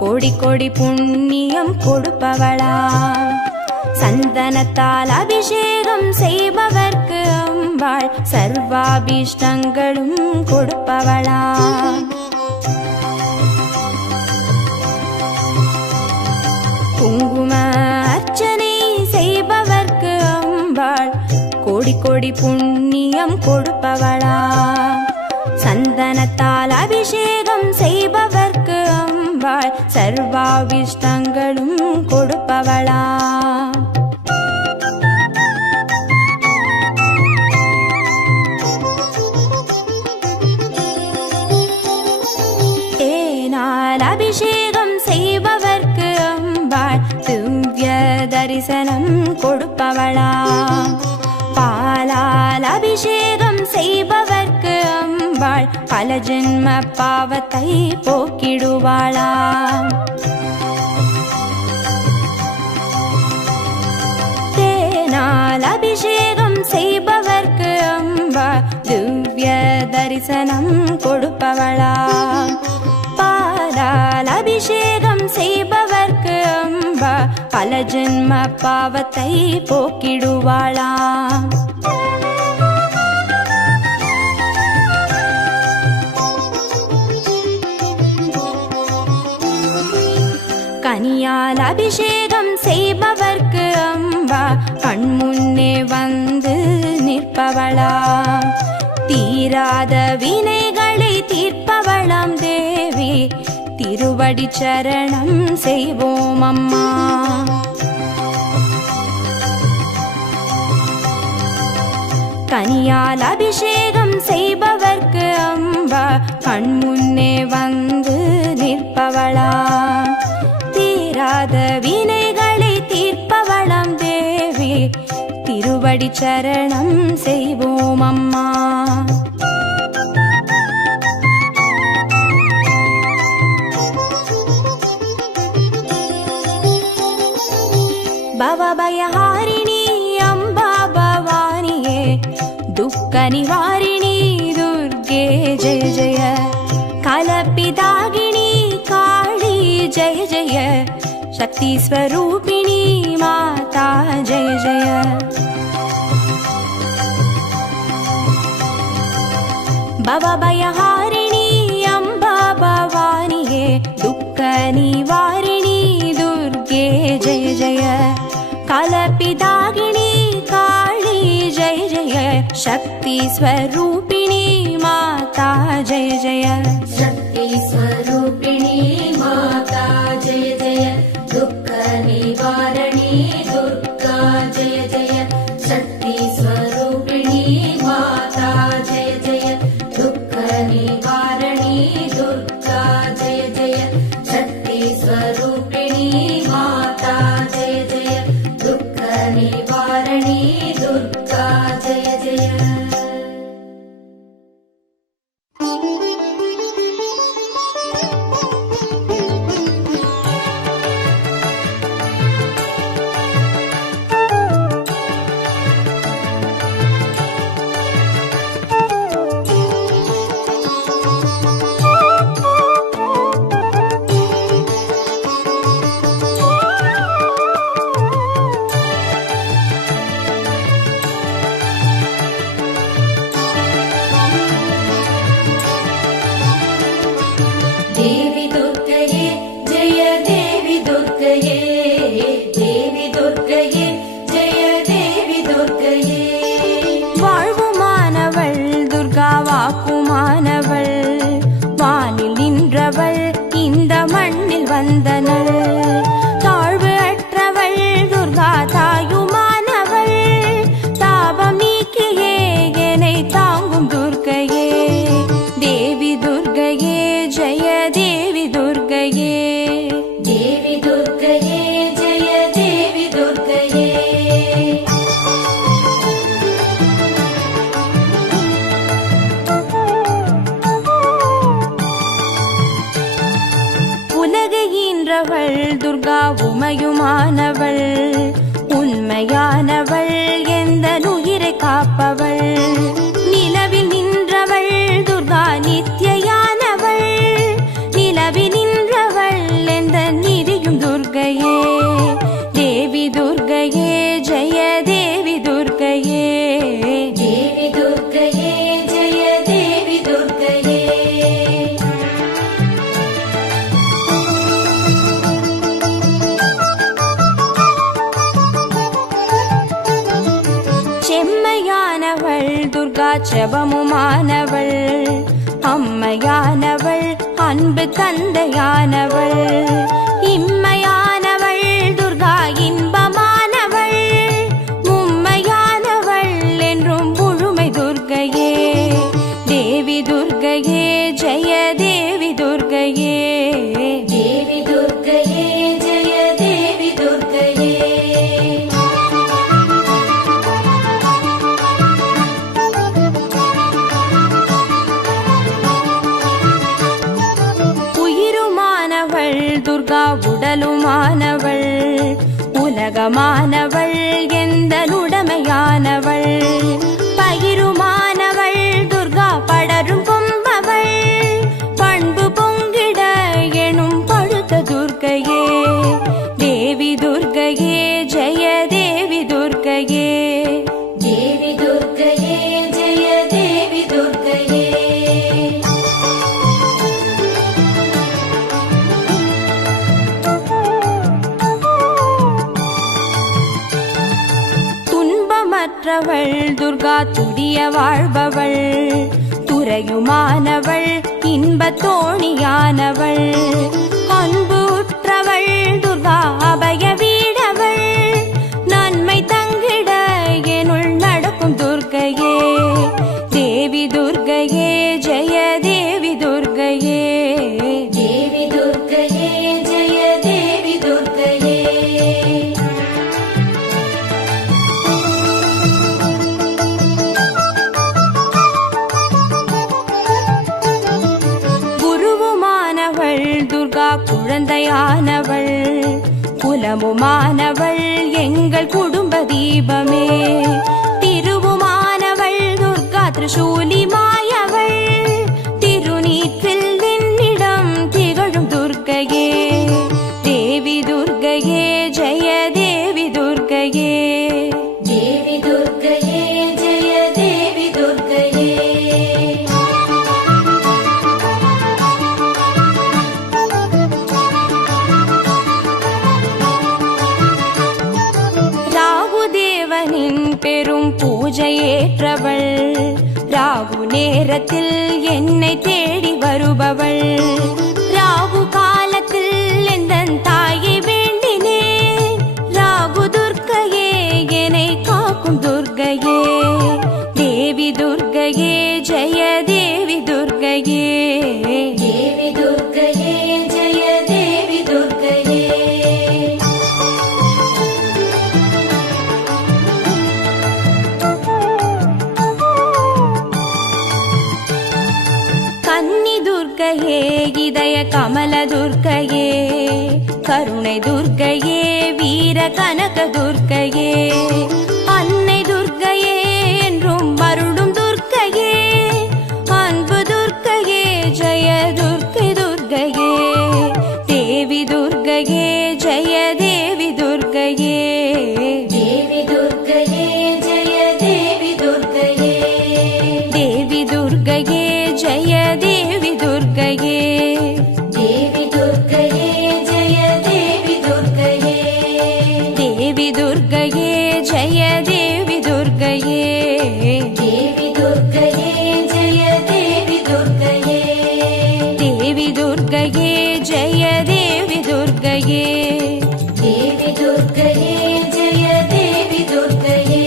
கோடி கோடி புண்ணியம் கொடுப்பவளா, சந்தனத்தால் அபிஷேகம் செய்பவர்க்கு அம்பாள் சர்வாபிஷ்டங்களும் கொடுப்பவளா. குங்கும அர்ச்சனை செய்பவர்க்கு அம்பாள் கோடி கோடி புண்ணியம் கொடுப்பவளா, சந்தனத்தால் அபிஷேகம் செய்பவர்க்கு அம்பாள் சர்வாபிஷ்டங்களும் கொடுப்பவளா. தேனால் அபிஷேகம் செய்பவர்க்கு அம்பாள் திவ்ய தரிசனம் கொடுப்பவளா, பாலால் அபிஷேகம் செய்பவர்க்கு அம்பாள் பல ஜென்ம பாவத்தை போக்கிடுவாளா. தேனால் அபிஷேகம் செய்பவர்க்கு அம்பாள் திவ்ய தரிசனம் கொடுப்பவளா, பாலால் அபிஷேகம் செய்பவர்க்கு அம்பா பல ஜென்ம பாவத்தை போக்கிடுவாளா. கனியால் அபிஷேகம் செய்பவர்க்கு அம்பா கண்முன்னே வந்து நிற்பவளா, தீராத வினைகளை தீர்ப்பவளாம் தேவி திருவடி சரணம் செய்வோம் அம்மா. கனியால் அபிஷேகம் செய்பவர்க்கு அம்பா கண்முன்னே வந்து நிற்பவளா, தீராத வினைகளை தீர்ப்பவளாம் தேவி திருவடி சரணம் செய்வோம் அம்மா. பவபயஹாரிணி அம்பா பவானியே, துக்க நிவாரிணி துர்கே ஜெய ஜெய, கலப்பிதாகினி காளி ஜெய ஜெய, சக்தி ஸ்வரூபிணி மாதா ஜெய ஜெய. பவபயஹாரிணி அம்பா பவானியே, துக்க நிவாரிணி துர்கே ஜெய ஜெய, கலப்பிதாகினி காளி ஜெய ஜெய, சக்தி ஸ்வரூபிணி மாதா ஜெய ஜெய. சக்தி ஸ்வரூபிணி மாதா ஜெய ஜெய, துக்க நிவாரணி துர்கா ஜெய ஜெய, சக்தி ஸ்வரூபிணி மாதா ஜெய ஜெய, துக்க நிவாரணி துர்கா ஜெய ஜெய, சக்தி ஸ்வரூபிணி மாதா ஜெய ஜெய, துக்க நிவாரணி துர்கா ஜெய ஜெய. உருவானவள், உண்மையானவள், எந்த உயிரை காப்பவள். நிலவில் நின்றவள் துர்கா நித்யானவள், நிலவில் நின்றவள் எந்த நிதியும் துர்கையே. தேவி துர்கையே ஜெய தேவி துர்கையே, தேவி துர்கையே ஜெய தேவி துர்கையே. செம்மையானவள் துர்கா செபமுமானவள், அம்மையானவள் அன்பு தந்தையானவள். இம்மையானவள் துர்கா இன்பமானவள், மும்மையானவள் என்றும் முழுமை துர்கையே. தேவி துர்கையே ஜெய தேவி துர்கையே, தேவி துர்கையே ஜெய தேவி துர்கையே. உயிருமானவள் துர்கா உடலுமானவள், உலகமானவள் எந்த உடமையானவள். பகிருமானவள் துர்கா படரும் கொம்பவள், பண்பு பொங்கிட எனும் படுத்த துர்கையே. தேவி துர்கையே ஜெய தேவி துர்கையே, தேவி துர்கையே ஜெய தேவி துர்கையே. துன்பமற்றவள் துர்கா துடிய வாழ்பவள், துறையுமானவள் இன்பத் தோணியானவள். அன்பு உற்றவள் துர்கா அபய வீடவள், நன்மை தங்கிட எனுள் நடக்கும் துர்கையே. தேவி துர்கையே ஜெய தேவி துர்கையே, தேவி துர்கையே ஜெய தேவி துர்கையே. குருவுமானவள் துர்கா குழந்தையானவள், குலமுமானவள் எங்கள் குடும்ப தீபமே. திருவுமானவள் துர்கா திரிசூலி மாயவள், திருநீற்றில் என்னிடம் திகழும் துர்கையே. தேவி துர்கையே ஜெய தேவி துர்கையே, தேவி துர்கையே ஜெய தேவி துர்கையே. ராகுதேவனின் பெரும் பூஜையேற்றவள், ராகு நேரத்தில் என்னை தேடி வருபவள். ராகு காலத்தில் எந்தன் தாயை வேண்டினேன், ராகு துர்க்கையே என்னை காக்கும் துர்க்கையே. தேவி துர்க்கையே ஜெய தேவி துர்க்கையே, தேவி துர்கையே ஜெய தேவி துர்கையே. கன்னி துர்க்கையே இதய கமல துர்க்கையே, கருணை துர்க்கையே வீர கனக துர்க்கையே. அன்னை துர்க்கையே என்றும் அருளும் துர்க்கையே, அன்பு துர்க்கையே ஜெய துர்க்கை துர்க்கையே. தேவி துர்க்கையே ஜெய தேவி துர்க்கையே, தேவி துர்கையே ஜெய தேவி துர்கையே. தேவி துர்க்கையே ஜெய தேவி துர்க்கையே, தேவி துர்கையே ஜெய தேவி துர்கையே. தேவி துர்க்கையே ஜெய தேவி துர்க்கையே, தேவி துர்கையே ஜெய தேவி துர்கையே. தேவி துர்க்கையே ஜெய தேவி துர்க்கையே, தேவி துர்கையே ஜெய தேவி துர்கையே.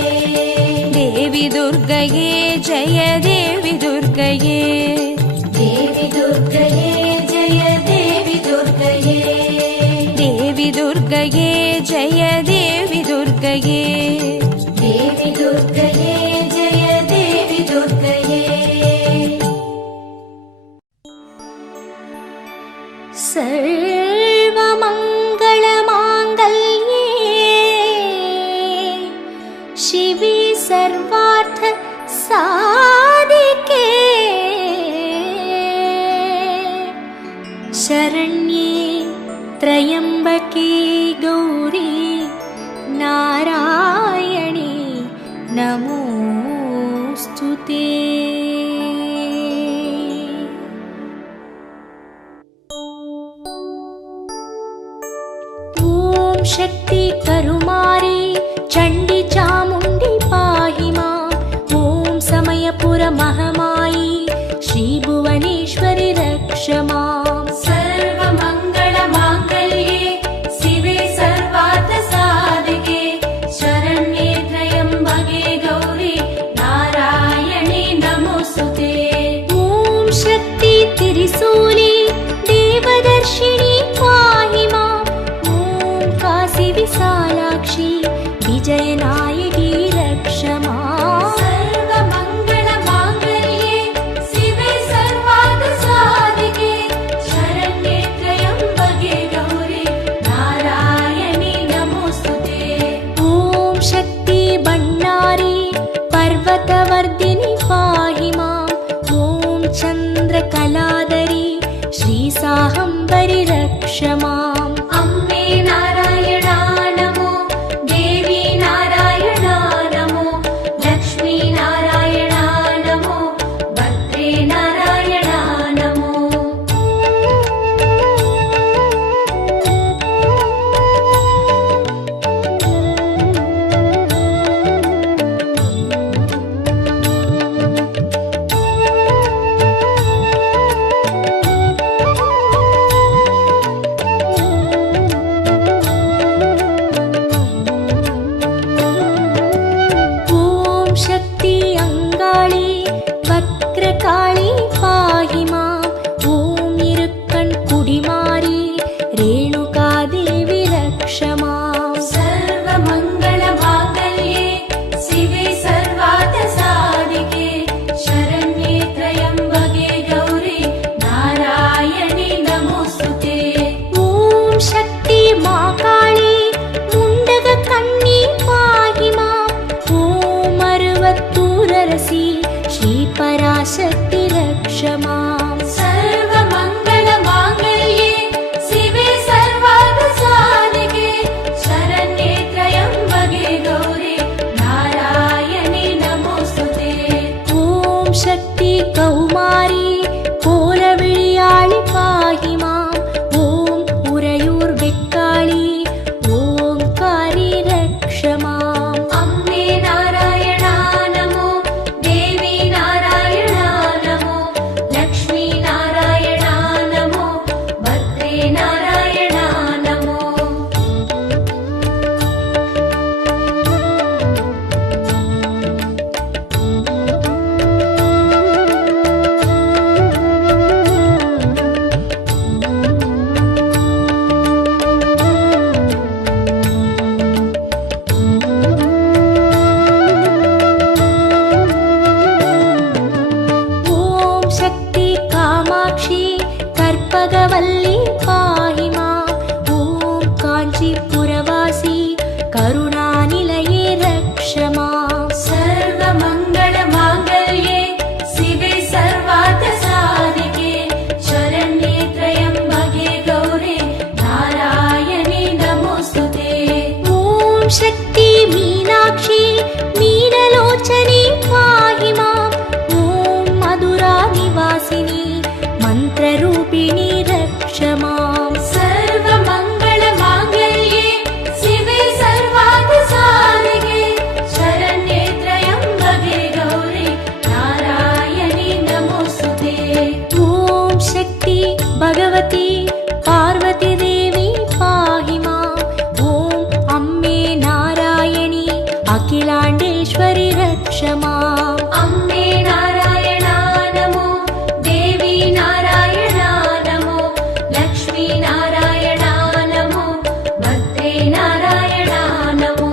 தேவி துர்க்கையே ஜெய தேவி துர்க்கையே. தேவி துர்கையே ஜெய தேவி துர்கையே. தேவி துர்க்கையே ஜெய தேவி துர்க்கையே, தேவி துர்கையே ஜெய தேவி துர்கையே. சர்வமங்கள மாங்கல்யே शिवे सर्वार्थ साधिके शरण्ये त्र्यम्बके गौरी नारायणी नमोस्तुते। ॐ शक्ति करुमारी चण्डी चामुण्डी पाहि माम्। ॐ समयपुर महमायी श्री भुवनेश्वरि रक्ष माम्। सर्वमङ्गल माङ्गल्ये शिवे सर्वार्थ साधिके शरण्ये त्र्यम्बके गौरी नारायणी नमोस्तुते। ॐ शक्ति त्रिशूली देवदर्शिनी पाहि माम्। ॐ काशी विशालाक्षी विजयनायकी रक्ष माम्। सर्वमङ्गल माङ्गल्ये शिवे सर्वार्थ साधिके शरण्ये त्र्यम्बके गौरी नारायणी नमोस्तुते। ॐ शक्ति बण्णारी पर्वतवर्धिनी पाहि माम्। ॐ चन्द्रकलाधरी श्रीसाहम्बरि रक्ष माम्। अम्बे नारायणा नमो देवी नारायणा नमो लक्ष्मी नारायणा नमो भद्रे नारायणा नमो। ॐ शक्ति अङ्गाळी वक्रकाळी पाहि माम्। ॐ इरुक्कण् कुडिमारी रेणुकादेवी रक्ष माम्। सर्वमङ्गल माङ्गल्ये शिवे सर्वार्थ साधिके शरण्ये त्र्यम्बके गौरी नारायणी नमोस्तुते। ॐ शक्ति माकाळी मुण्डगकन्नी पाहि माम्। ॐ अरुवत्तूररसी श्रीपराशक्ति रक्ष माम्। सर्वमङ्गल माङ्गल्ये शिवे सर्वार्थ साधिके शरण्ये त्र्यम्बके गौरी नारायणी नमोस्तुते। ॐ शक्ति कौमारी कोलविळियाळि पाहि माम्। ॐ उरयूर् बेक्काळि ओंकारी रक्ष माम्। अम्बे नारायणा नमो देवी नारायणा नमो लक्ष्मी नारायणा नमो भद्रे नारायणा नमो। ॐ शक्ति कामाक्षी कर्पगवल्ली पाहि माम्। ॐ काञ्चीपुरवासी करुणानिलये रक्ष माम्। सर्वमङ्गल माङ्गल्ये शिवे सर्वार्थ साधिके शरण्ये त्र्यम्बके गौरी नारायणी नमोस्तुते। ॐ शक्ति मीनाक्षी मीनलोचनी पाहि माम्। ॐ मधुरा निवासिनी मन्त्ररूपिणी रक्ष माम्। सर्वमङ्गल माङ्गल्ये शिवे सर्वार्थ साधिके शरण्ये त्र्यम्बके गौरी नारायणी नमोस्तुते। ॐ शक्ति भगवती पार्वती देवी पाहि माम्। ॐ अम्मे नारायणी अखिलाण्डेश्वरि रक्ष माम्। अम्बे नारायणा नमो देवी नारायणा नमो लक्ष्मी नारायणा नमो भद्रे नारायणा नमो।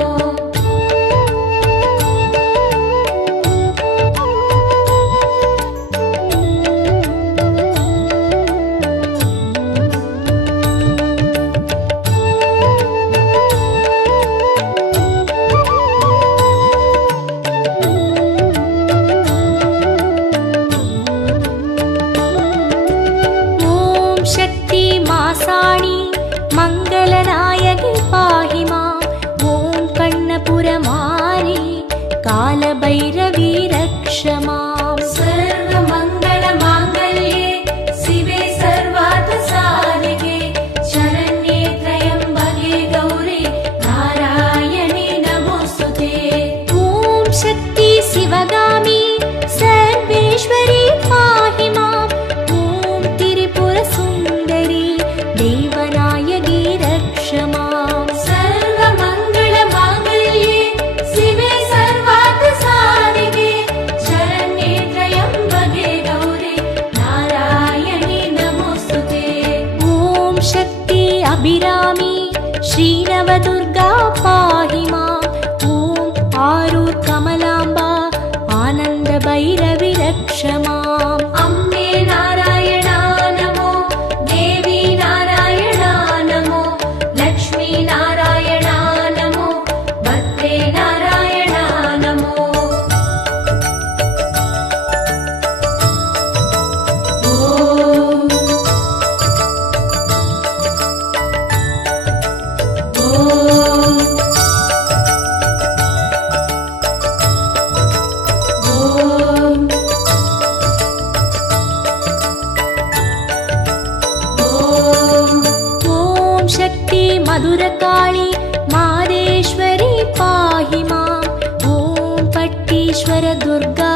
वरदुर्गा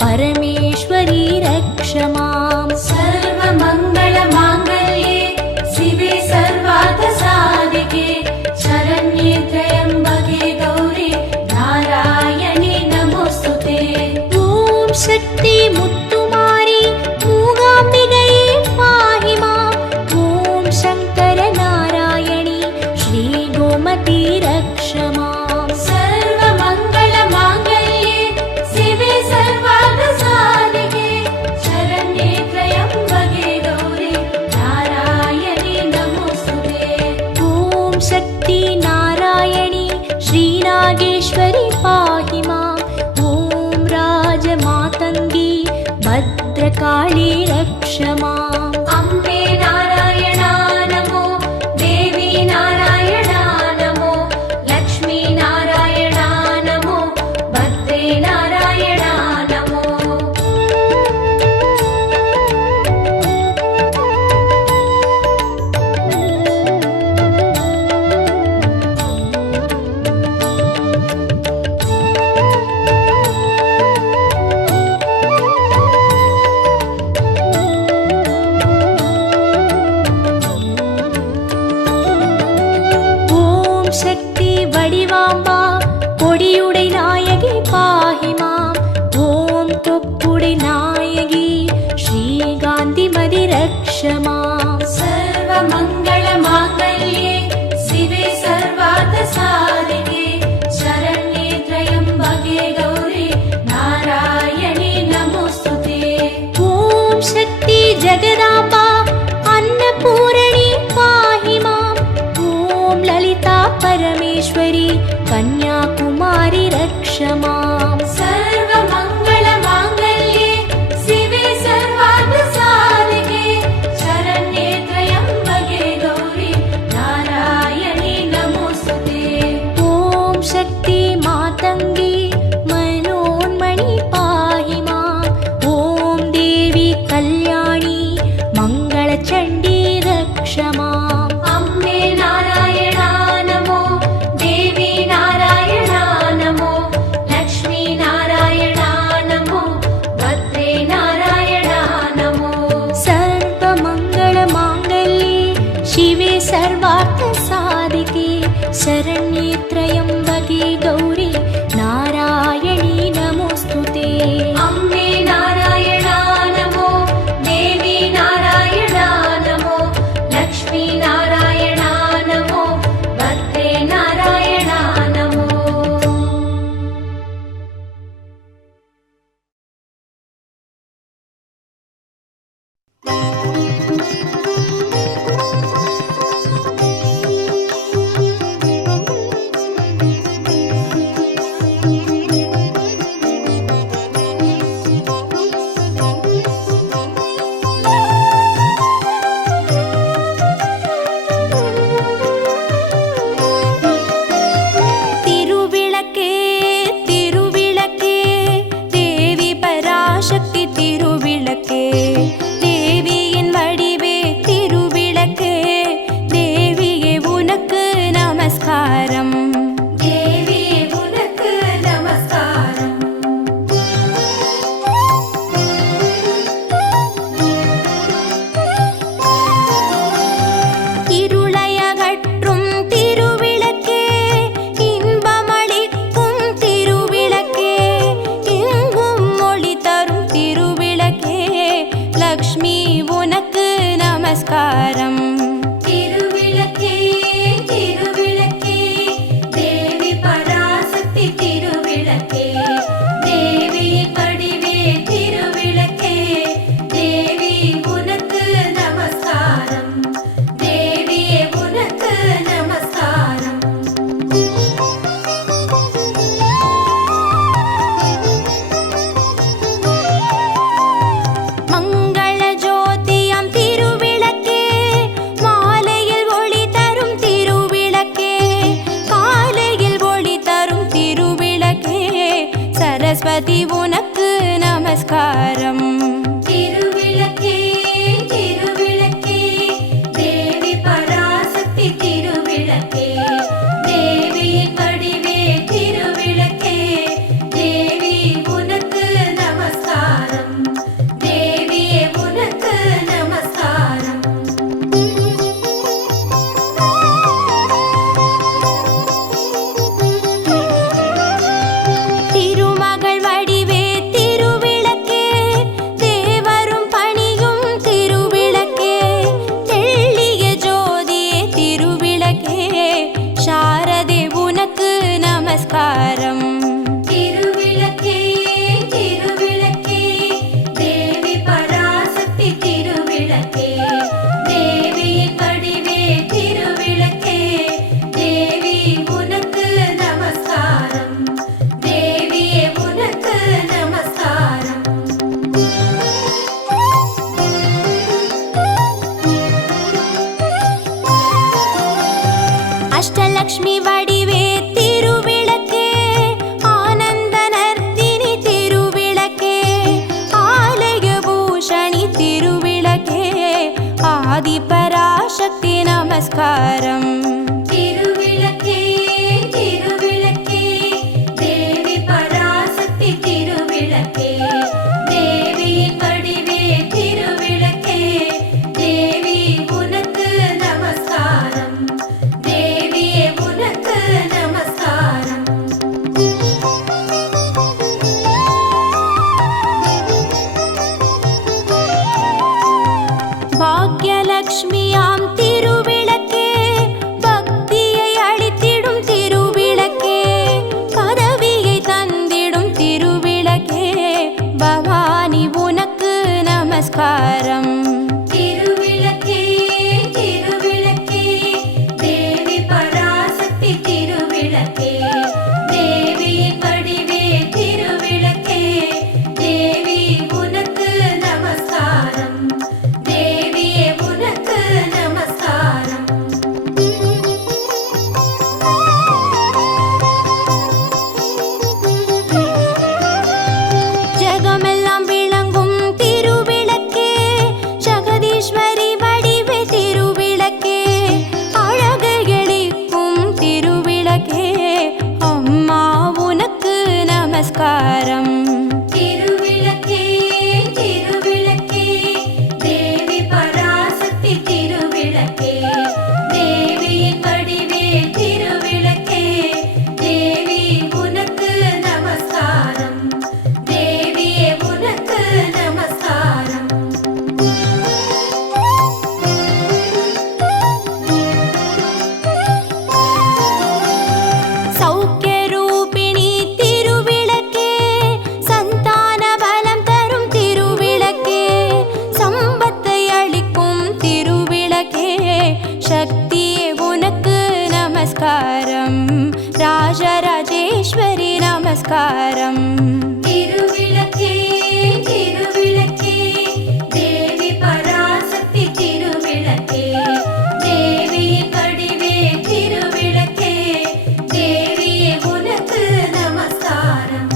परमेश्वरी रक्ष माम्। सर्वमङ्गलमाङ्गल्ये शिवे सर्वार्थसाधिके शरण्ये त्र्यम्बके गौरी नारायणी नमोस्तुते। ॐ शक्ति मुत्तुमारी मूगाम्बिगये पाहि माम्। ॐ शङ्कर नारायणी श्री गोमती रक्ष माम्। सर्वमङ्गलमाङ्गल्ये शिवे सर्वार्थसाधिके शरण्ये त्र्यम्बके गौरी नारायणी नमोस्तुते। ॐ शक्ति नारायणी श्रीनागेश्वरी पाहि माम्। ॐ राजमातङ्गी भद्रकाली रक्ष माम्। अम्बे नारायणा नमो, देवी नारायणा नमो, लक्ष्मी नारायणा नमो, भद्रे नारायणा नमो। ॐ शक्ति वडिवाम्बा कोडियुडै नायकि पाहि माम्। ॐ कोप्पुडै नायकि श्री गान्धिमति रक्ष माम्। सर्वमङ्गलमाङ्गल्ये शिवे सर्वार्थसाधिके शरण्ये त्र्यम्बके गौरी नारायणी नमोस्तुते। ॐ शक्ति जगदाम्बा अन्नपूरणी पाहि माम्। ॐ ललिता परमेश्वरी कन्याकुमारी रक्ष माम्। सर्वमङ्गलमाङ्गल्ये शिवे सर्वार्थसाधिके शरण्ये त्र्यम्बके गौरी नारायणी नमोस्तुते। ॐ शक्ति मातङ्गी मनोन्मणि पाहि माम्। ॐ देवी कल्याणी मङ्गलचण्डी रक्ष माम्। अम्बे नारायणा नमो, देवी नारायणा नमो, लक्ष्मी नारायणा नमो, भद्रे नारायणा नमो। सर्वमङ्गलमाङ्गल्ये शिवे सर्वार्थसाधिके शरण्ये त्र्यम्बके गौरी नारायणी नमोस्तुते। अम्बे नारायणा नमो, देवी नारायणा नमो, लक्ष्मी नारायणा नमो, भद्रे नारायणा नमो। திருவிளக்கே திருவிளக்கே தேவி பராசக்தி திருவிளக்கே தேவியின் வடிவே திருவிளக்கே தேவியே உனக்கு நமஸ்காரம். தேவி உனக்கு நமஸ்காரம். இருளையகற்றும் திருவிளக்கே இன்பமளிக்கும் திருவிளக்கே எங்கும் ஒளி தரும் திருவிளக்கே லக்ஷ்மி உனக்கு நமஸ்காரம். திருவிளக்கே திருவிளக்கே தேவி பராசக்தி திருவிளக்கே தேவி படிவே திருவிளக்கே தேவி உனக்கு நமஸ்காரம். தேவியே உனக்கு நமஸ்காரம். மங்கள ஜோதியாம் திருவிளக்கே மாலையில் ஒளி தரும் திருவிளக்கே காலையில் ஒளி தரும் திருவிளக்கே சரஸ்வதி உனக்கு நமஸ்காரம். திருவிளக்கே திருவிளக்கே தேவி பராசக்தி திருவிளக்கே தேவி படிவே திருவிளக்கே தேவி உனக்கு நமஸ்காரம். திருவிளக்கே திருவிளக்கே தேவி பராசக்தி திருவிளக்கே தேவியின் வடிவே திருவிளக்கே தேவி உனக்கு நமஸ்காரம் தேவியே உனக்கு நமஸ்காரம். அஷ்டலக்ஷ்மி வடிவே திருவிளக்கே ஆனந்த நர்த்தினி திருவிளக்கே ஆலய பூஷணி திருவிளக்கே ஆதி பராசக்தி நமஸ்காரம். திருவிளக்கே திருவிளக்கே தேவி பராசக்தி திருவிளக்கே தேவியின் வடிவே திருவிளக்கே தேவி உனக்கு நமஸ்காரம் தேவியே உனக்கு நமஸ்காரம். பாக்யலக்ஷ்மியாம் திருவிளக்கே பக்தியை அளித்திடும் திருவிளக்கே பதவியை தந்திடும் திருவிளக்கே பவானி உனக்கு நமஸ்காரம். திருவிளக்கே திருவிளக்கே தேவி பராசக்தி திருவிளக்கே தேவியின் வடிவே திருவிளக்கே தேவி உனக்கு நமஸ்காரம் தேவியே உனக்கு நமஸ்காரம். ஜெகமெல்லாம் விளங்கும் திருவிளக்கே ஜெகதீஸ்வரி வடிவே திருவிளக்கே அழகு எளிக்கும் திருவிளக்கே அம்மா உனக்கு நமஸ்காரம். திருவிளக்கே திருவிளக்கே தேவி பராசக்தி திருவிளக்கே தேவியின் வடிவே திருவிளக்கே தேவி உனக்கு நமஸ்காரம் தேவியே உனக்கு நமஸ்காரம். சௌக்கிய ரூபிணி திருவிளக்கே சந்தான பலம் தரும் திருவிளக்கே சம்பத்தை அளிக்கும் திருவிளக்கே சக்தியே உனக்கு நமஸ்காரம் ராஜராஜேஸ்வரி நமஸ்காரம். திருவிளக்கே திருவிளக்கே தேவி பராசக்தி திருவிளக்கே தேவியின் வடிவே திருவிளக்கே தேவியே உனக்கு நமஸ்காரம்.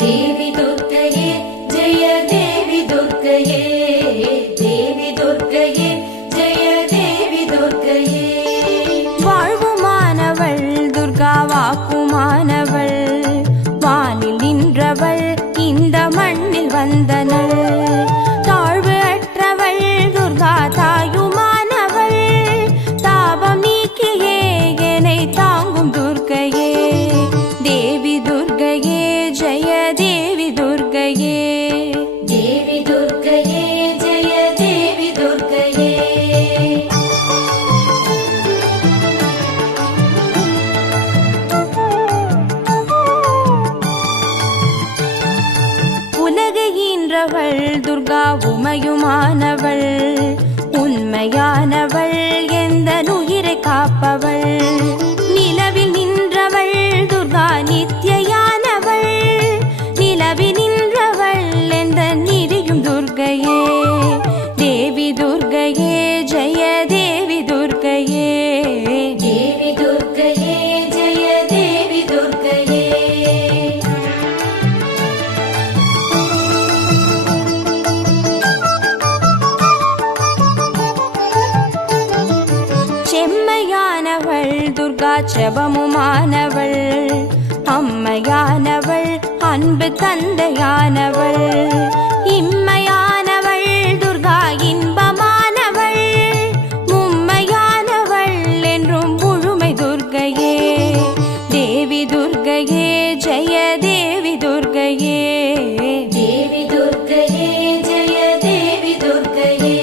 தேவி துர்க்கையே ஜெய தேவி துர்க்கையே தேவி துர்க்கையே ஜெய தேவி துர்க்கையே. வாழ்வுமானவள் துர்கா வாக்குமானவள் வானில் நின்றவள் இந்த மண்ணில் வந்தனள் தாழ்வு அற்றவள் துர்கா தாயுமானவள் தாபம் நீக்கியே என்னை தாங்கும் துர்க்கையே தேவி துர்க்கையே ஜெய தேவி துர்க்கையே. தேவி துர்க்கையே ஜெய தேவி துர்க்கையே. செம்மையானவள் துர்கா செபமுமானவள், அம்மையானவள் அன்பு தந்தையானவள், இம்மையானவள் துர்கா இன்பமானவள், மும்மையானவள் என்றும் முழுமை துர்க்கையே. தேவி துர்க்கையே ஜெய தேவி துர்க்கையே, தேவி துர்க்கையே ஜெய தேவி துர்க்கையே.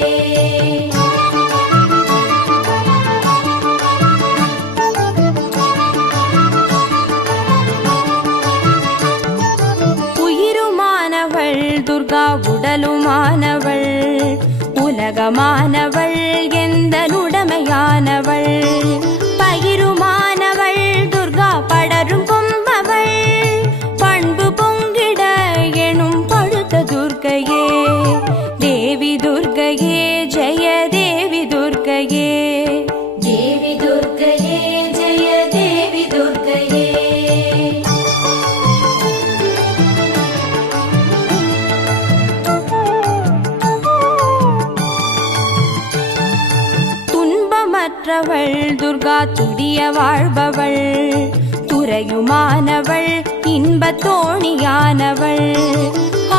உயிருமானவள் துர்கா உடலுமானவள், உலகமானவள் எந்த உடமையானவள், பகிருமானவள் துர்கா படரும் பொம்பவள், பண்பு பொங்கிட எனும் பழுத்த துர்க்கையே. தேவி துர்க்கையே ஜெய தேவி துர்க்கையே, தேவி துர்க்கையே ஜெய தேவி துர்க்கையே. துன்பமற்றவள் துர்கா துரிய வாழ்பவள், துறையுமானவள் இன்பத் தோணியானவள்,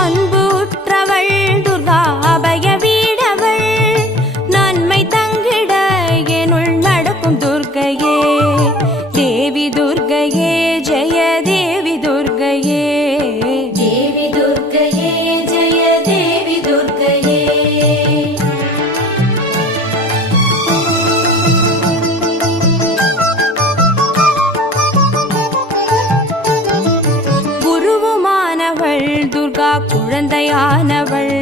அன்பு உற்றவள் துர்கா அபய வீடவள், நன்மை தங்கிட எனுள் நடக்கும் துர்க்கையே. தேவி துர்க்கையே ஜெய தேவி துர்க்கையே, தேவி துர்க்கையே ஜெய தேவி துர்க்கையே. குருவுமானவள் துர்கா குழந்தையானவள்,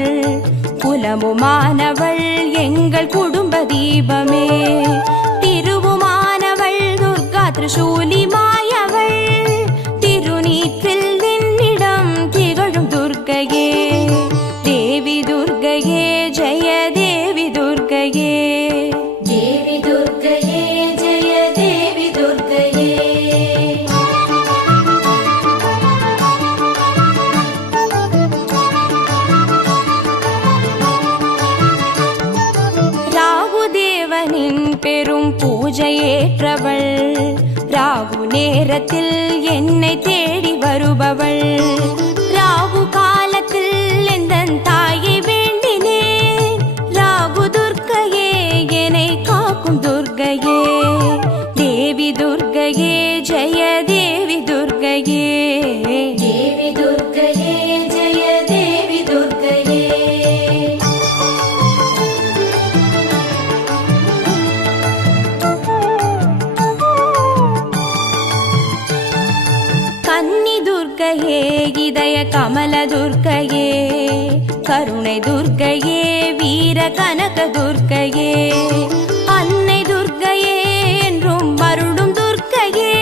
குலமுமானவள் எங்கள் குடும்ப தீபமே, திருவுமானவள் துர்கா திரிசூலி மாயவள், திருநீற்றில் என்னிடம் திகழும் துர்க்கையே. தேவி துர்க்கையே ஜெய தேவி துர்க்கையே, தேவி துர்க்கையே ஜெய தேவி துர்க்கையே. ராகுதேவனின் பெரும் பூஜையேற்றவள், ராகு நேரத்தில் என்னை தேடி வருபவள், ராகு காலத்தில் எந்தன் தாயை வேண்டினேன், ராகு துர்க்கையே என்னை காக்கும் துர்க்கையே. தேவி துர்க்கையே ஜெய தேவி துர்க்கையே, தேவி துர்க்கையே ஜெய தேவி துர்க்கையே. கன்னி துர்க்கையே இதய கமல துர்க்கையே, கருணை துர்க்கையே வீர கனக துர்க்கையே, அன்னை துர்க்கையே என்றும் வருடும் துர்க்கையே,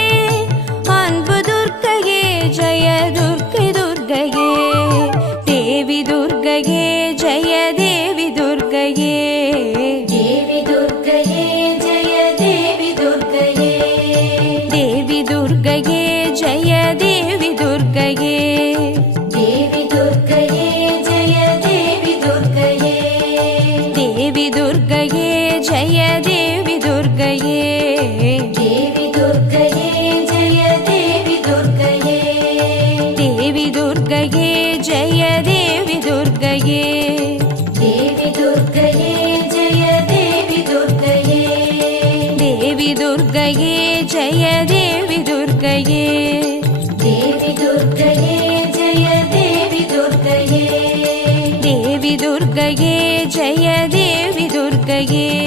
அன்பு துர்க்கையே ஜெய துர்க்கை துர்க்கையே. தேவி துர்க்கையே ஜெய தேவி துர்க்கையே, தேவி துர்க்கையே ஜெய தேவி துர்க்கையே. தேவி துர்க்கையே ஜெய தேவி துர்க்கையே, தேவி துர்க்கையே ஜெய தேவி துர்க்கையே. தேவி துர்க்கையே ஜெய தேவி துர்க்கையே, தேவி துர்க்கையே ஜெய தேவி துர்க்கையே. தேவி துர்க்கையே ஜெய தேவி துர்க்கையே, தேவி துர்க்கையே ஜெய தேவி துர்க்கையே. தேவி துர்க்கையே ஜெய தேவி துர்க்கையே. தேவி துர்க்கையே ஜெய தேவி துர்க்கையே. தேவி துர்க்கையே ஜெய தேவி துர்க்கையே,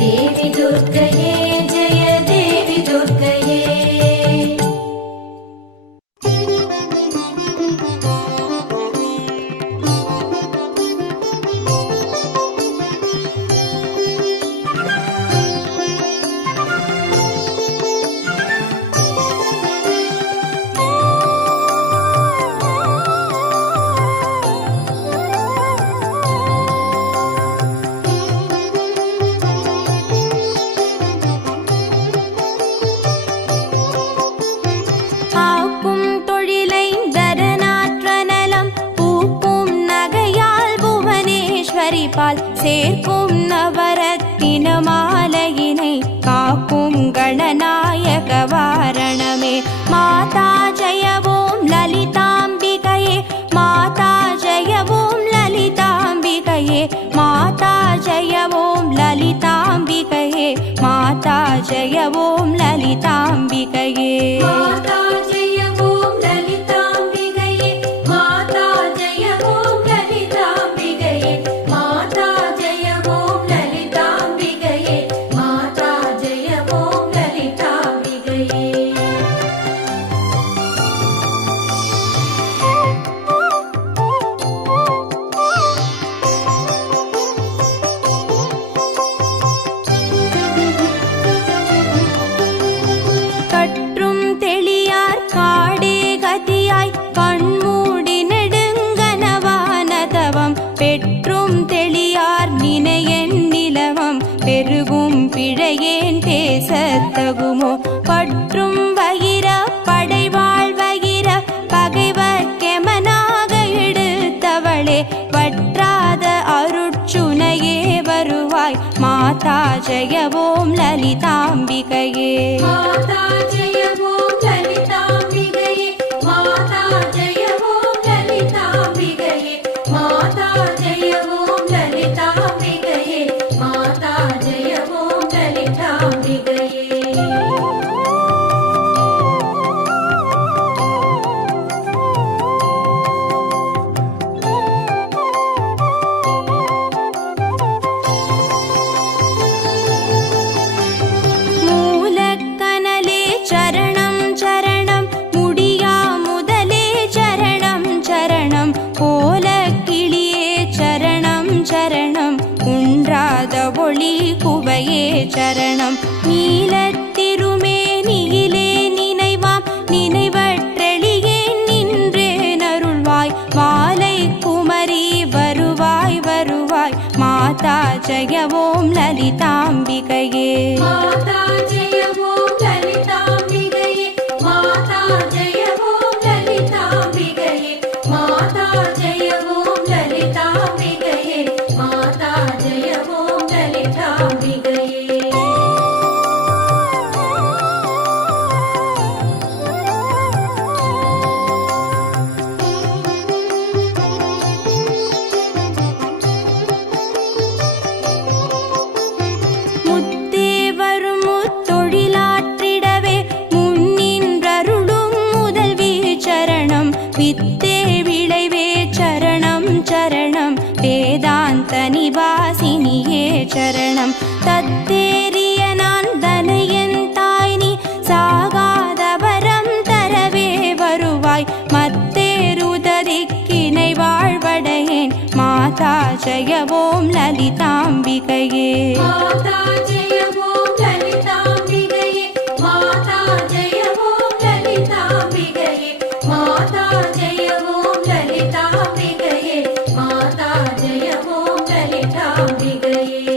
தேவி துர்க்கையே ஜெய தேவி துர்க்கையே. பால் சேர்க்கும் நவரத்தின மாலையினை ஜெய ஓம் லலிதாம்பிகையே. மாதா ஜெய ஓம் லலிதாம்பிகையே. மாதா ஜெய ஓம் லலிதாம்பிகையே. மாதா ஜெய ஓம் லலிதாம்பிகையே. மாதா ஜெய ஓம் லலிதாம்பிகையே. கற்றும் தெளியார் காடே கதியாய் கண்மூடி நெடுங்கனவானதவம் பெற்றும் தெளியார் நினையன் நிலவம் பெருகும் பிழையேன் பேசத்தகுமோ பற்றும் வகிர படைவாழ் வகிர பகைவர்க்கெமனாக எடுத்தவளே வற்றாத அருட்சுனையே வருவாய் மாதா ஜெய ஓம் லலிதாம்பிகையே. மாதா ஜெய ஓம் லலிதாம்பிகையே. மாதா ஜெய ஓம் லலிதாம்பிகையே. மாதா ஜெய ஓம் லலிதாம்பிகையே. மாதா ஜெய ஓம் லலிதாம்பிகையே. மூலக்கனலே சரணம் சரணம் முடியா முதலே சரணம் சரணம் கோலக்கிளியே சரணம் சரணம் குன்றாத ஒளி குவையே சரணம் நீலத்திருமேனியிலே நினைவாம் நினைவற்றெளியே நின்றே நருள்வாய் மாலை குமரி வருவாய் வருவாய் மாதா ஜெய ஓம் லலிதாம்பிகையே. மாதா ஜெய ஓம் லலிதாம்பிகையே. மாதா ஜெய ஓம் லலிதாம்பிகையே. மாதா ஜெய ஓம் லலிதாம்பிகையே. மாதா ஜெய ஓம் லலிதாம்பிகையே. முத்தே வரும் முத்தொழிலாற்றிடவே முன்னின்றருளும் முதல்வி சரணம் வித்தே விளைவே சரணம் சரணம் வேதாந்த நிவாசினியே சரணம் தத்தேறிய நான் தனையன் தாய் நீ சாகாத வரம் தரவே வருவாய் மத்தேருததிக்கினை வாழ்வடையேன் மாதா ஜெய ஓம் லலிதாம்பிகையே. மாதா ஜெய ஓம் லலிதாம்பிகையே. மாதா ஜெய ஓம் லலிதாம்பிகையே. மாதா ஜெய ஓம் லலிதாம்பிகையே. மாதா ஜெய ஓம் லலிதாம்பிகையே.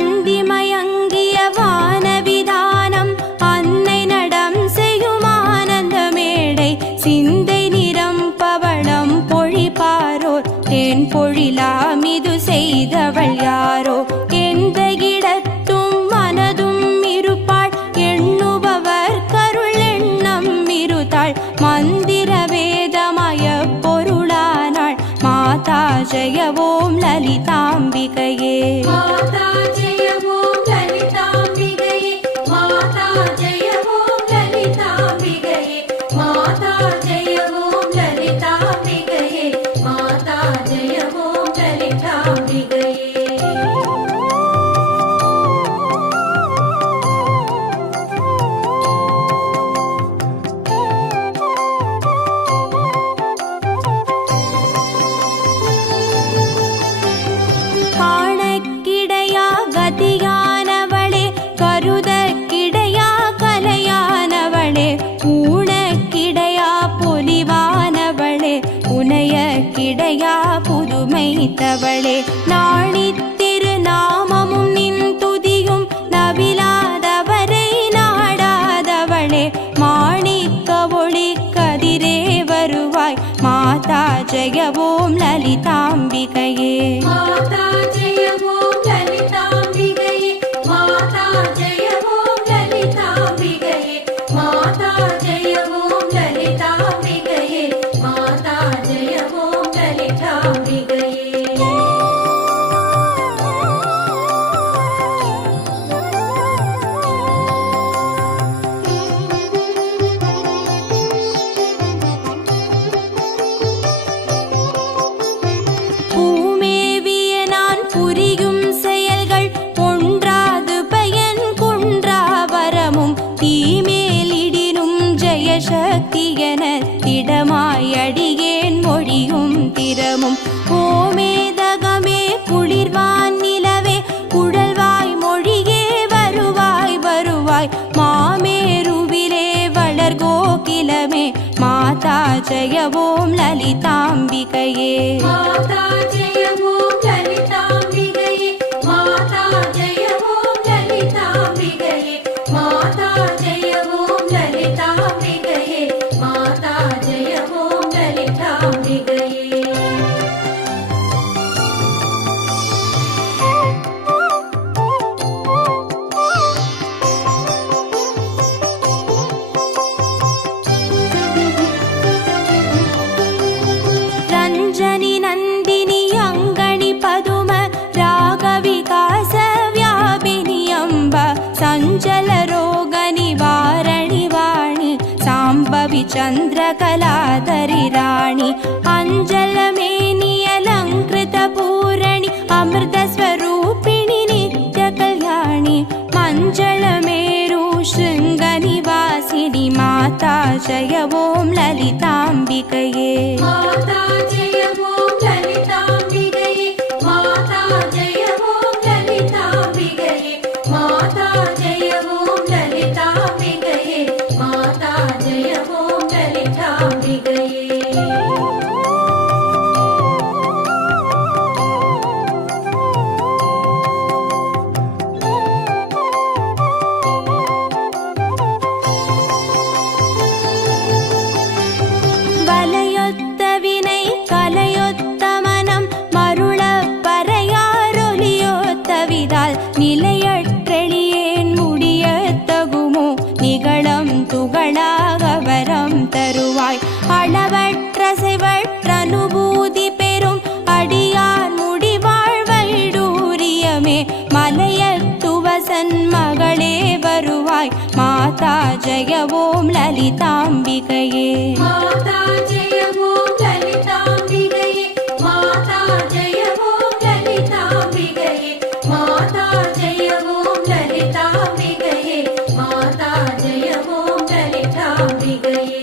அந்திமயங்கிய வானவிதானம் அன்னை நடம் செய்யும் ஆனந்த மேடை சிந்தை நிறம் பவளம் பொழிப்பாரோர் தேன் பொழிலாமிது செய்தவள் யாரோ எந்த இடத்தும் மனதும் இருப்பாள் எண்ணுபவர் கருள் எண்ணம் இருத்தாள் மந்திர வேதமய பொருளானாள் மாதா ஜெய ஓம் லலிதாம்பிகையே. மாதா ஜெய ஓம் லலிதாம்பிகையே. மாதா ஜெய ஓம் லலிதாம்பிகையே. மாதா ஜெய ஓம் லலிதாம்பிகையே. மாதா ஜெய ஓம் லலிதாம்பிகையே. காணக்கிடையா கதியானவளே கருதக்கிடையா கலையானவளே ஊனக்கிடையா பொலிவானவளே உனையக்கிடையா புதுமைத்தவளே நாணித்திரு நாமமும் நின் துதியும் நவிலாதவரை நாடாதவளே மாணிக்க ஒளி கதிரே வருவாய் மாதா ஜெய ஓம் லலிதாம்பிகையே. மாதா ஜெய ஓம் லலிதாம்பிகையே. மாதா ஜெய ஓம் லலிதாம்பிகையே. ஜெய ஓம் லலிதாம்பிகையே. மாதா ஜெய ஓம் லலிதாம்பிகையே. மாதா ஜெய ஓம் லலிதாம்பிகையே. மாதா ஜெய ஓம் லலிதாம்பிகையே. மாதா ஜெய ஓம் லலிதாம்பிகையே. ரஞ்சனி நந்தினி அங்கணி பதும ராகவிகாச வியாபினி அம்ப சஞ்சல ரோக நிவாரணி வாணி சாம்பவி சந்திரகலாதரி ராணி அஞ்சல மேனி அலங்கிருத பூரணி அமிர்த ஸ்வரூபிணி நித்ய கல்யாணி மஞ்சள மேரு ஸ்ருங்க நிவாசினி மாதா ஜெய ஓம் லலிதாம்பிகையே. மாதா ஜெய ஓம் லலிதாம்பிகையே. மாதா ஜெய ஓம் லலிதாம்பிகையே. மாதா ஜெய ஓம் லலிதாம்பிகையே. மாதா ஜெய ஓம் லலிதாம்பிகையே. வலையொத்த வினை கலையொத்த மனம் மருளப் பறையாரொலியொத்த விதால் நிலையற்றெளியேன் முடியத் தகுமோ நிகழம் துகளாக வரம் தருவாய் அளவற்ற செவற்ற அனுபூதி பெறும் அடியார் முடிவாழ்வைடூரியமே மலையத்துவசன் மகளே வருவாய் மாதா ஜெய ஓம் லலிதாம்பிகையே. மாதா ஜெய ஓம் லலிதாம்பிகையே. மாதா ஜெய ஓம் லலிதாம்பிகையே. மாதா ஜெய ஓம் லலிதாம்பிகையே. மாதா ஜெய ஓம் லலிதாம்பிகையே.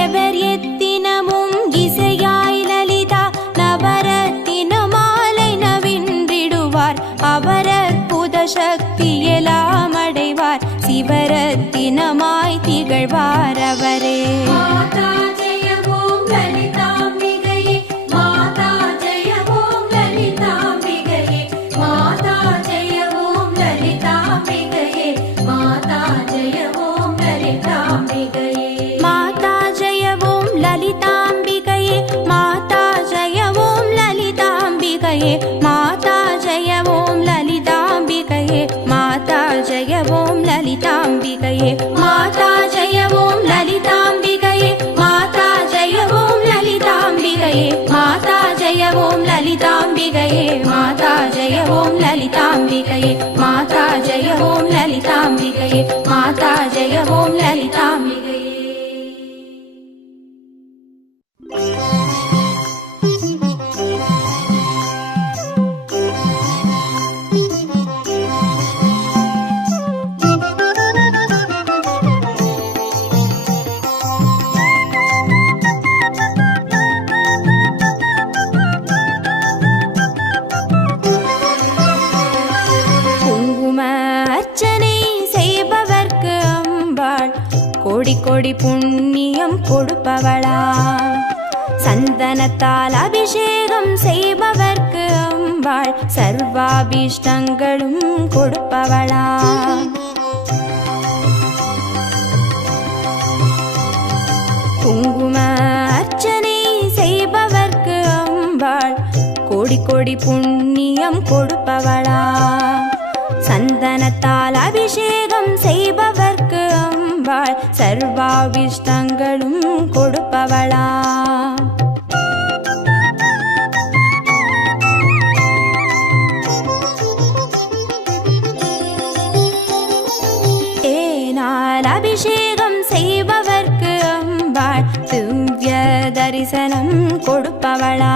எவர் எத்தினமும் இசையாய் லலிதா நவரத்தின மாலை நவின்றிடுவார் அவரற்புத சக்தி எல்லாம் அடைவார் சிவரத்தினமாய் திகழ்வார் அவரே. மாதா ஜெய ஓம் லலிதாம்பிகையே. மாதா ஜெய ஓம் லலிதாம்பிகையே. மாதா ஜெய ஓம் லலிதாம்பிகையே. மாதா ஜெய ஓம் லலிதாம்பிகையே. மாதா ஜெய ஓம் லலிதாம்பிகையே. மாதா ஜெய ஓம் லலிதாம்பிகையே. மாதா ஜெய ஓம் லலிதாம்பிகையே. மாதா ஜெய ஓம் லலிதாம்பிகையே. மாதா ஜெய ஓம் லலிதாம்பிகையே. மாதா ஜெய ஓம் லலிதாம்பிகையே. மாதா ஜெய ஓம் லலிதாம்பிகையே. மாதா ஜெய ஓம் லலிதாம்பிகையே. மாதா ஜெய ஓம் லலிதாம்பிகையே. மாதா ஜெய ஓம் லலிதாம்பிகையே. குங்கும அர்ச்சனை செய்பவர்க்கு அம்பாள் கோடி கோடி புண்ணியம் கொடுப்பவளா சந்தனத்தால் அபிஷேகம் செய்பவர்க்கு அம்பாள் சர்வாபிஷ்டங்களும் கொடுப்பவளா குங்கும அர்ச்சனை செய்பவர்க்கு அம்பாள் கோடி கோடி புண்ணியம் கொடுப்பவளா சந்தனத்தால் அபிஷேகம் செய்பவர்க்கு அம்பாள் சர்வாபிஷ்டங்களும் கொடுப்பவளா தேனால் அபிஷேகம் செய்பவர்க்கு அம்பாள் திவ்ய தரிசனம் கொடுப்பவளா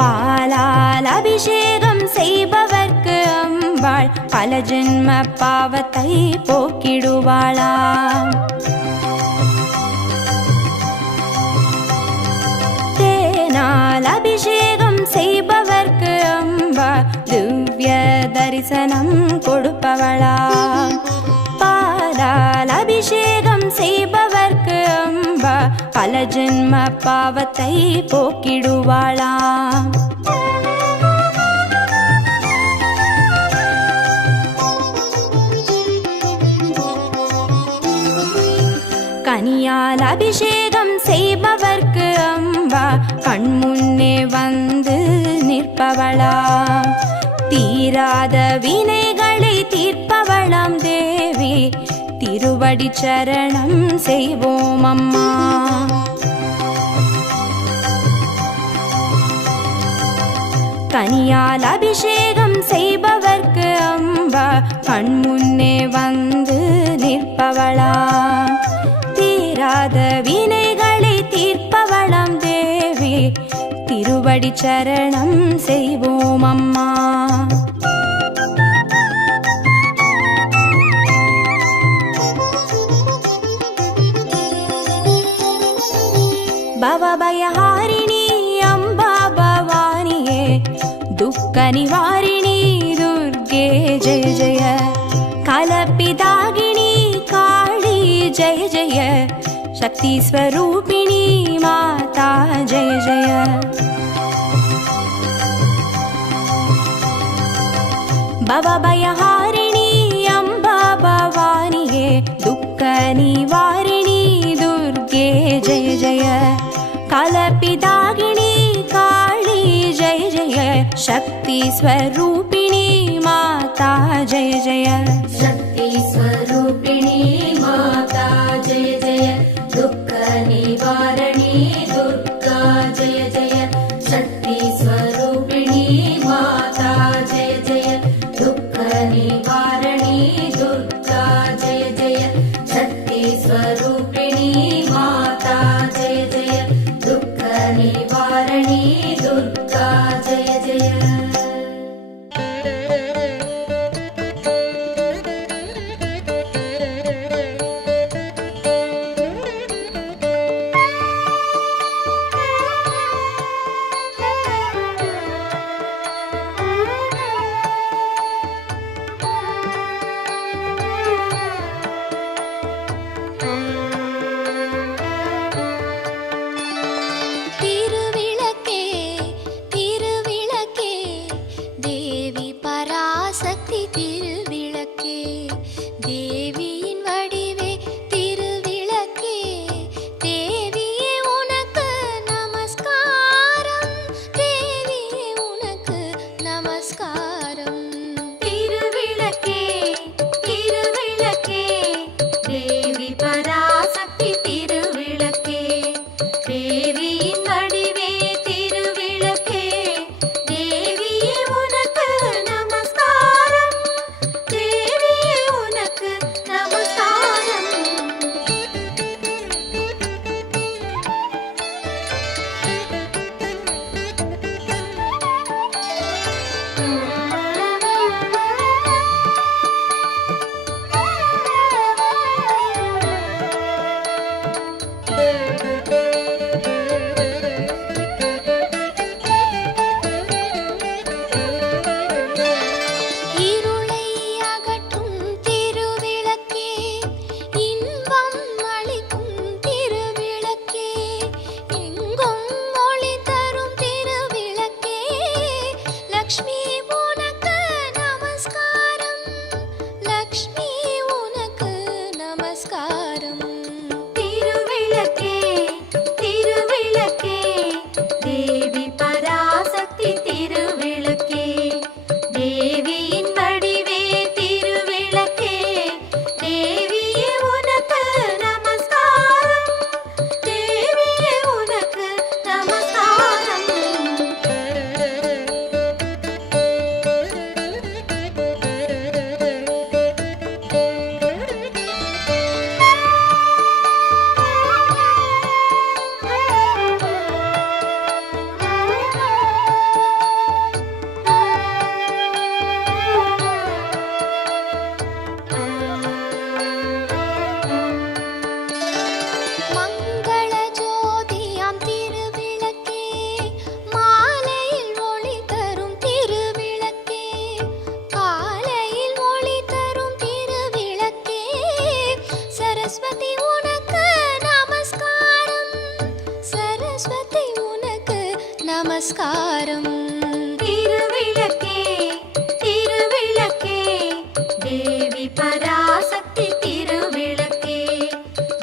பாலால் அபிஷேகம் செய்பவர்க்கு அம்பாள் பல ஜென்ம பாவத்தை போக்கிடுவாளா தரிசனம் கொடுப்பவளா பாலால் அபிஷேகம் செய்பவர்க்கு அம்பா பல ஜென்ம பாவத்தை போக்கிடுவாளா கனியால் அபிஷேகம் செய்பவர்க்கு அம்பா கண்முன்னே வந்து நிற்பவளா தீராத வினைகளை தீர்ப்பவளாம் தேவி திருவடி சரணம் செய்வோம் அம்மா கனியால் அபிஷேகம் செய்பவர்க்கு அம்பா கண்முன்னே வந்து நிற்பவளா தீராத வினைகளை தீர்ப்பவளாம் தேவி திருவடி சரணம் செய்வோம் அம்மா பவபயஹாரிணி அம்பா பவானியே துக்க நிவாரிணி துர்கே ஜெய ஜெய கலப்பிதாகினி காளி ஜெய ஜெய சக்தி ஸ்வரூபிணி மாதா ஜெய ஜெய பவபயஹாரிணி அம்பா பவானியே துக்க நிவாரிணி துர்கே ஜெய ஜெய கலப்பிதாகினி காளி ஜெய ஜெய சக்தி ஸ்வரூபிணி மாதா ஜெய ஜெய शक्ति स्वरूपिणी माता जय जय दुःख निवारणी दुर्गा जय जय शक्ति स्वरूपिणी माता जय जय दुःख निवारणी दुर्गा जय जय शक्ति स्वरूपिणी माता जय जय दुःख निवारणी दुर्गा जय जय சரஸ்வதி உனக்கு நமஸ்காரம், சரஸ்வதி உனக்கு நமஸ்காரம். திருவிளக்கே திருவிளக்கே தேவி பராசக்தி திருவிளக்கே,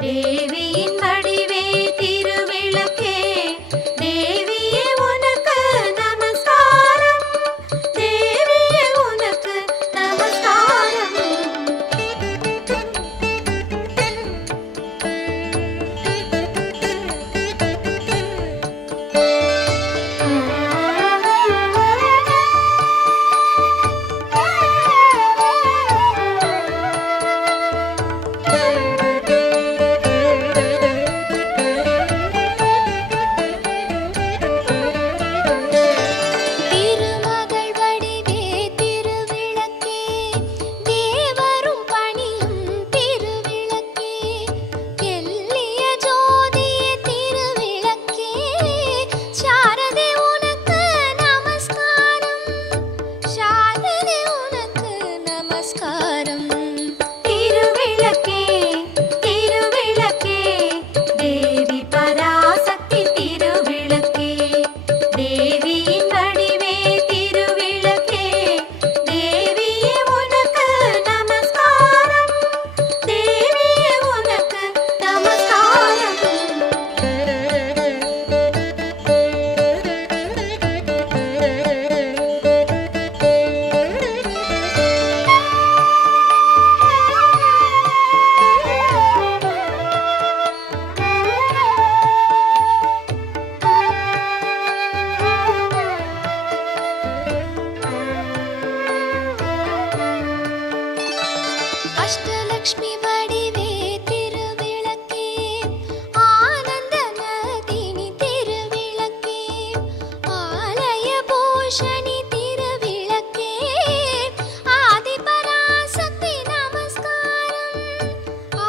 தேவியின் வடிவே திருவிளக்கே, தேவியே உனக்கு நமஸ்காரம், தேவியே உனக்கு நமஸ்காரம். திருமகள் வடிவே திருவிளக்கே, தேவரும் பணியும் திருவிளக்கே, எல்லிய ஜோதியே திருவிளக்கே, சாரதே உனக்கு நமஸ்காரம், சாரதே உனக்கு நமஸ்காரம். திருவிளக்கே திருவிளக்கே தேவி பராசக்தி திருவிளக்கே, தேவியின் வடிவே திருவிளக்கே, தேவியே உனக்கு நமஸ்காரம், தேவியே உனக்கு நமஸ்காரம். அஷ்டலக்ஷ்மி வடிவே திருவிளக்கே, ஆனந்த நதினி திருவிளக்கே, ஆலய பூஷணி திருவிளக்கே, ஆதி பராசக்தி நமஸ்காரம்,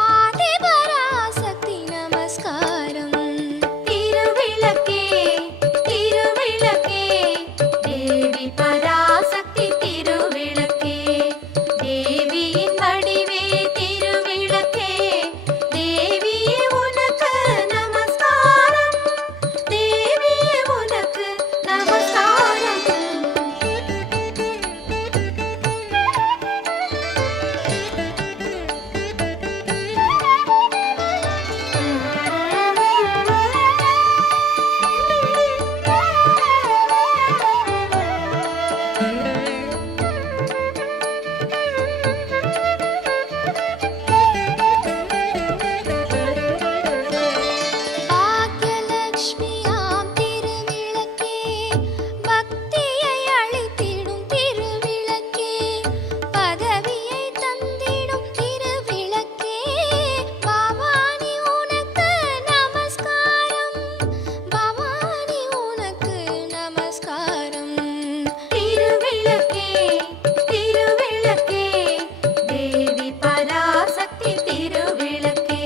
ஆதி பராசக்தி நமஸ்காரம். திருவிளக்கே திருவிளக்கே தேவி பராசக்தி திருவிளக்கே, தேவியின் வடிவே திருவிளக்கே, தேவியே உனக்கு நமஸ்காரம், தேவியே உனக்கு நமஸ்காரம். பாக்யலக்ஷ்மியாம் திருவிளக்கே, பக்தியை அளித்திடும் திருவிளக்கே, பதவியை தந்திடும் திருவிளக்கே, பவானி உனக்கு நமஸ்காரம், பவானி உனக்கு நமஸ்காரம். திருவிளக்கே திருவிளக்கே தேவி பராசக்தி திருவிளக்கே,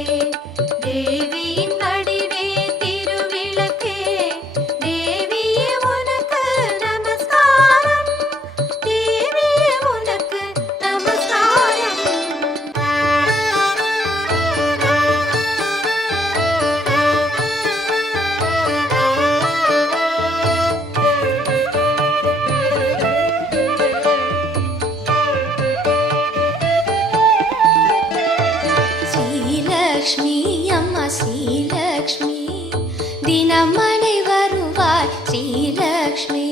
தேவியின் வடிவே திருவிளக்கே, தேவியே உனக்கு நமஸ்காரம், தேவியே உனக்கு நமஸ்காரம். ஸ்ரீலக்ஷ்மி அம்மா ஸ்ரீலக்ஷ்மி, தினமனை வருவாய் ஸ்ரீலக்ஷ்மி,